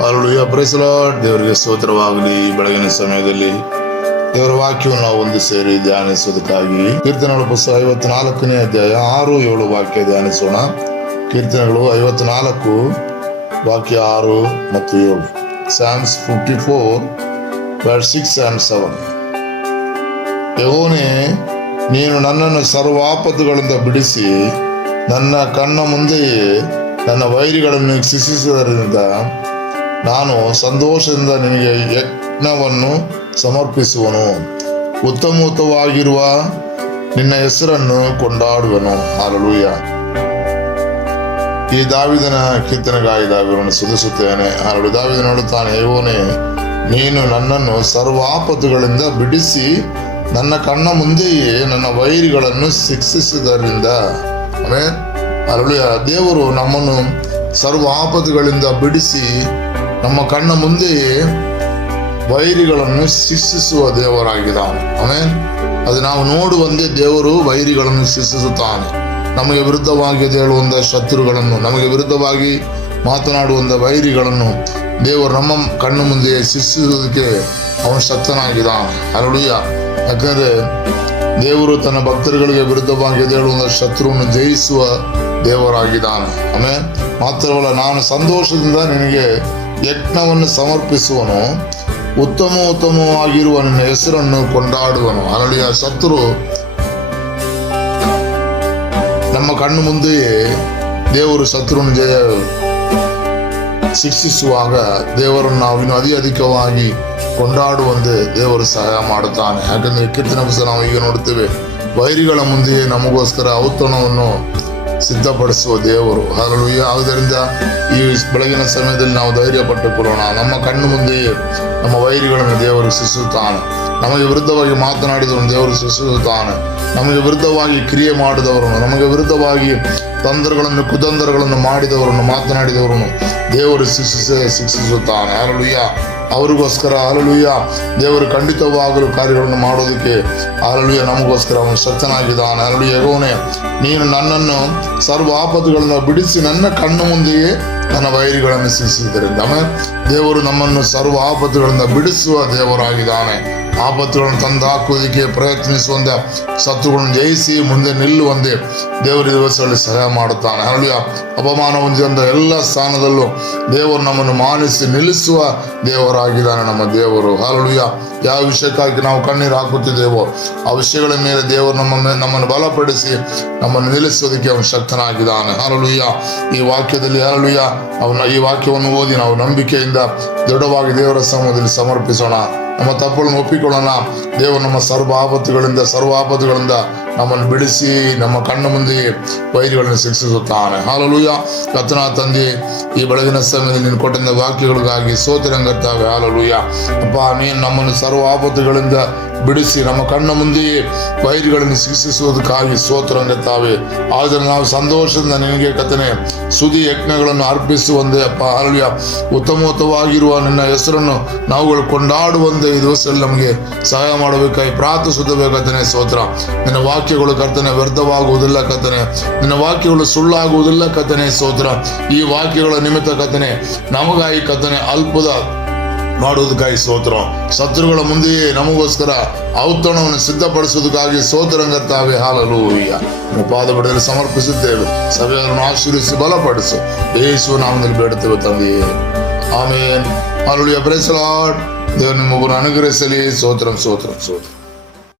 Hallelujah, praise the lord. ದೇವರಿಗೆ ಸ್ತೋತ್ರವಾಗಲಿ. ಬೆಳಗಿನ ಸಮಯದಲ್ಲಿ ದೇವರ ವಾಕ್ಯವನ್ನು ನಾವು ಒಂದು ಸೇರಿ ಧ್ಯಾನಿಸುವುದಕ್ಕಾಗಿ ಕೀರ್ತನೆಗಳ ಪುಸ್ತಕ 54ನೇ ಅಧ್ಯಾಯ 6-7 ವಾಕ್ಯ ಧ್ಯಾನಿಸೋಣ. ಕೀರ್ತನೆಗಳು 54 ವಾಕ್ಯ 6 ಮತ್ತು 7. Psalms 54 verse 6 and 7. ಯೆಹೋವನೇ, ನೀನು ನನ್ನನ್ನು ಸರ್ವಾಪತ್ತುಗಳಿಂದ ಬಿಡಿಸಿ ನನ್ನ ಕಣ್ಣ ಮುಂದೆಯೇ ನನ್ನ ವೈರಿಗಳನ್ನು ಶಿಕ್ಷಿಸುವುದರಿಂದ ನಾನು ಸಂತೋಷದಿಂದ ನಿನಗೆ ಯಜ್ಞವನ್ನು ಸಮರ್ಪಿಸುವನು. ಉತ್ತಮವಾಗಿರುವ ನಿನ್ನ ಹೆಸರನ್ನು ಕೊಂಡಾಡುವನು. ಹಲ್ಲೆಲೂಯಾ. ಈ ದಾವೀದನ ಕೀರ್ತನೆಗಾಗಿ ದಾವೀದನನ್ನು ಸ್ತುತಿಸುತ್ತೇನೆ. ಹಲ್ಲೆಲೂಯಾ. ದಾವೀದನು ಹೇಳುತ್ತಾನೆ, ಯೆಹೋವನೇ, ನೀನು ನನ್ನನ್ನು ಸರ್ವಾಪತ್ತುಗಳಿಂದ ಬಿಡಿಸಿ ನನ್ನ ಕಣ್ಣ ಮುಂದೆಯೇ ನನ್ನ ವೈರಿಗಳನ್ನು ಶಿಕ್ಷಿಸುವುದರಿಂದ. ಆಮೆನ್. ಹಲ್ಲೆಲೂಯಾ. ದೇವರು ನಮ್ಮನ್ನು ಸರ್ವ ಆಪತ್ತುಗಳಿಂದ ಬಿಡಿಸಿ ನಮ್ಮ ಕಣ್ಣ ಮುಂದೆಯೇ ವೈರಿಗಳನ್ನು ಶಿಕ್ಷಿಸುವ ದೇವರಾಗಿದ್ದಾನೆ. ಆಮೆನ್. ಅದು ನಾವು ನೋಡುವಂತೆ ದೇವರು ವೈರಿಗಳನ್ನು ಶಿಕ್ಷಿಸುತ್ತಾನೆ. ನಮಗೆ ವಿರುದ್ಧವಾಗಿ ಹೇಳುವಂತ ಶತ್ರುಗಳನ್ನು, ನಮಗೆ ವಿರುದ್ಧವಾಗಿ ಮಾತನಾಡುವಂತ ವೈರಿಗಳನ್ನು ದೇವರು ನಮ್ಮ ಕಣ್ಣು ಮುಂದೆ ಶಿಕ್ಷಿಸುವುದಕ್ಕೆ ಅವನು ಶಕ್ತನಾಗಿದ್ದಾನೆ. ಹಲ್ಲೆಲೂಯಾ. ಯಾಕಂದ್ರೆ ದೇವರು ತನ್ನ ಭಕ್ತರುಗಳಿಗೆ ವಿರುದ್ಧವಾಗಿ ಹೇಳುವಂತ ಶತ್ರುವನ್ನು ಜಯಿಸುವ ದೇವರಾಗಿದ್ದಾನೆ. ಆಮೆನ್. ಮಾತ್ರವಲ್ಲ, ನಾನು ಸಂತೋಷದಿಂದ ನಿನಗೆ ಯಜ್ಞವನ್ನು ಸಮರ್ಪಿಸುವನು. ಉತ್ತಮವಾಗಿರುವ ನಿನ್ನ ಹೆಸರನ್ನು ಕೊಂಡಾಡುವನು. ಹಲ್ಲೆಲೂಯಾ. ಶತ್ರು ನಮ್ಮ ಕಣ್ಣು ಮುಂದೆಯೇ ದೇವರು ಶತ್ರುವನ್ನು ಶಿಕ್ಷಿಸುವಾಗ ದೇವರನ್ನು ನಾವು ಇನ್ನೂ ಅಧಿಕವಾಗಿ ಕೊಂಡಾಡುವಂತೆ ದೇವರು ಸಹಾಯ ಮಾಡುತ್ತಾನೆ. ಯಾಕಂದ್ರೆ ಕೀರ್ತನೆ ಪುಸ್ತಕ ನಾವು ಈಗ ನೋಡುತ್ತೇವೆ, ವೈರಿಗಳ ಮುಂದೆಯೇ ನಮಗೋಸ್ಕರ ಔತಣವನ್ನು ಸಿದ್ಧಪಡಿಸುವ ದೇವರು. ಹಲ್ಲೆಲೂಯಾ. ಆದ್ದರಿಂದ ಈ ಬೆಳಗಿನ ಸಮಯದಲ್ಲಿ ನಾವು ಧೈರ್ಯ ಪಟ್ಟುಕೊಳ್ಳೋಣ. ನಮ್ಮ ಕಣ್ಣು ಮುಂದೆಯೇ ನಮ್ಮ ವೈರಿಗಳನ್ನು ದೇವರು ಶಿಕ್ಷಿಸುತ್ತಾನೆ. ನಮಗೆ ವಿರುದ್ಧವಾಗಿ ಮಾತನಾಡಿದವನು ದೇವರು ಶಿಕ್ಷಿಸುತ್ತಾನೆ. ನಮಗೆ ವಿರುದ್ಧವಾಗಿ ಕ್ರಿಯೆ ಮಾಡಿದವರನ್ನು, ನಮಗೆ ವಿರುದ್ಧವಾಗಿ ಕುತಂತ್ರಗಳನ್ನು ಮಾಡಿದವರನ್ನು, ಮಾತನಾಡಿದವರನ್ನು ದೇವರು ಶಿಕ್ಷಿಸುತ್ತಾನೆ. ಹಲ್ಲೆಲೂಯಾ. ಅವರಿಗೋಸ್ಕರ ಹಲ್ಲೆಲೂಯಾ ದೇವರು ಖಂಡಿತವಾಗಲು ಕಾರ್ಯಗಳನ್ನು ಮಾಡೋದಕ್ಕೆ ಹಲ್ಲೆಲೂಯಾ ನಮಗೋಸ್ಕರ ಅವನು ಶಕ್ತನಾಗಿದ್ದಾನೆ. ಹಲ್ಲೆಲೂಯಾ. ಯೆಹೋವನೇ, ನೀನು ನನ್ನನ್ನು ಸರ್ವ ಆಪತ್ತುಗಳಿಂದ ಬಿಡಿಸಿ ನನ್ನ ಕಣ್ಣು ಮುಂದೆಯೇ ನನ್ನ ವೈರಿಗಳನ್ನು ಶಿಕ್ಷಿಸುವುದರಿಂದ. ದೇವರು ನಮ್ಮನ್ನು ಸರ್ವ ಆಪತ್ತುಗಳಿಂದ ಬಿಡಿಸುವ ದೇವರಾಗಿದ್ದಾನೆ. ಆಪತ್ತುಗಳನ್ನು ತಂದು ಹಾಕುವುದಕ್ಕೆ ಪ್ರಯತ್ನಿಸುವಂತೆ ಶತ್ರುಗಳನ್ನು ಜಯಿಸಿ ಮುಂದೆ ನಿಲ್ಲುವಂತೆ ದೇವರ ದಿವಸಗಳಲ್ಲಿ ಸಹಾಯ ಮಾಡುತ್ತಾನೆ. ಹಲ್ಲೆಲೂಯಾ. ಅಪಮಾನ ಹೊಂದಿದಂತ ಎಲ್ಲ ಸ್ಥಾನದಲ್ಲೂ ದೇವರು ನಮ್ಮನ್ನು ಮಾನಿಸಿ ನಿಲ್ಲಿಸುವ ದೇವರಾಗಿದ್ದಾನೆ ನಮ್ಮ ದೇವರು. ಹಲ್ಲೆಲೂಯಾ. ಯಾವ ವಿಷಯಕ್ಕಾಗಿ ನಾವು ಕಣ್ಣೀರು ಹಾಕುತ್ತಿದ್ದೇವೋ ಆ ವಿಷಯಗಳ ಮೇಲೆ ದೇವರು ನಮ್ಮನ್ನು ಬಲಪಡಿಸಿ ನಮ್ಮನ್ನು ನಿಲ್ಲಿಸೋದಕ್ಕೆ ಅವನು ಶಕ್ತನಾಗಿದ್ದಾನೆ. ಹಲ್ಲೆಲೂಯಾ. ಈ ವಾಕ್ಯದಲ್ಲಿ ಹಲ್ಲೆಲೂಯಾ ಈ ವಾಕ್ಯವನ್ನು ಓದಿ ನಾವು ನಂಬಿಕೆಯಿಂದ ದೃಢವಾಗಿ ದೇವರ ಸಮ್ಮುಖದಲ್ಲಿ ಸಮರ್ಪಿಸೋಣ. ನಮ್ಮ ತಪ್ಪುಗಳನ್ನು ಒಪ್ಪಿಕೊಳ್ಳೋಣ. ದೇವರು ನಮ್ಮ ಸರ್ವ ಆಪತ್ತುಗಳಿಂದ ನಮ್ಮನ್ನು ಬಿಡಿಸಿ ನಮ್ಮ ಕಣ್ಣು ಮುಂದೆ ವೈರಿಗಳನ್ನು ಶಿಕ್ಷಿಸುತ್ತಾನೆ. ಹಲ್ಲೆಲೂಯಾ. ಕರ್ತನ ತಂದೆ, ಈ ಬೆಳಗಿನ ಸಮಯದಲ್ಲಿ ನೀನು ಕೊಟ್ಟಿದ್ದ ವಾಕ್ಯಗಳಿಗಾಗಿ ಸ್ತೋತ್ರಕರ್ತಾವೆ. ಹಲ್ಲೆಲೂಯಾ. ಅಪ್ಪ, ನೀನು ನಮ್ಮನ್ನು ಸರ್ವ ಆಪತ್ತುಗಳಿಂದ ಬಿಡಿಸಿ ನಮ್ಮ ಕಣ್ಣ ಮುಂದೆಯೇ ವೈರಿಗಳನ್ನು ಶಿಕ್ಷಿಸುವುದಕ್ಕಾಗಿ ಸ್ತೋತ್ರಕರ್ತಾವೆ. ಆದರೆ ನಾವು ಸಂತೋಷದಿಂದ ನಿನಗೆ ಕರ್ತನೇ ಸ್ತುತಿ ಯಜ್ಞಗಳನ್ನು ಅರ್ಪಿಸುವಂತೆ ಅಪ್ಪ ಹಲ್ಲೆಲೂಯಾ ಉತ್ತಮವಾಗಿರುವ ನಿನ್ನ ಹೆಸರನ್ನು ನಾವುಗಳು ಕೊಂಡಾಡುವಂತೆ ಈ ದಿವಸದಲ್ಲಿ ನಮಗೆ ಸಹಾಯ ಮಾಡಬೇಕಾಗಿ ಪ್ರಾರ್ಥಿಸುತ್ತಬೇಕಂತಾನೆ ಸ್ತೋತ್ರ. ನಿನ್ನ ವಾಕ್ಯಗಳು ಕರ್ತನೆ ವ್ಯರ್ಥವಾಗುವುದಿಲ್ಲ ಕರ್ತನೆ, ನಿನ್ನ ವಾಕ್ಯಗಳು ಸುಳ್ಳಾಗುವುದಿಲ್ಲ ಕರ್ತನೆ ಸ್ತೋತ್ರ. ಈ ವಾಕ್ಯಗಳ ನಿಮಿತ್ತ ಕರ್ತನೆ ನಮಗಾಗಿ ಕರ್ತನೆ ಅಲ್ಪದ ಮಾಡುವುದಕ್ಕಾಗಿ ಸ್ತೋತ್ರ. ಶತ್ರುಗಳ ಮುಂದೆಯೇ ನಮಗೋಸ್ಕರ ಔತಣವನ್ನು ಸಿದ್ಧಪಡಿಸುವುದಕ್ಕಾಗಿ ಸ್ತೋತ್ರಕರ್ತಾವೆ. ಹಲ್ಲೆಲೂಯಾ. ಪಾದ ಬಿಡಲು ಸಮರ್ಪಿಸುತ್ತೇವೆ. ಸಭೆಯನ್ನು ಆಶೀರ್ವಿಸಿ ಬಲಪಡಿಸು. ಯೇಸುವಿನ ನಾಮದಲ್ಲಿ ಬೇಡುತ್ತೇವೆ ತಂದೆಯೇ. Amen. Hallelujah. Praise the Lord. ದೇವರು ನಿಮಗೂ ಅನುಗ್ರಹಿಸಲಿ. ಸ್ತೋತ್ರ.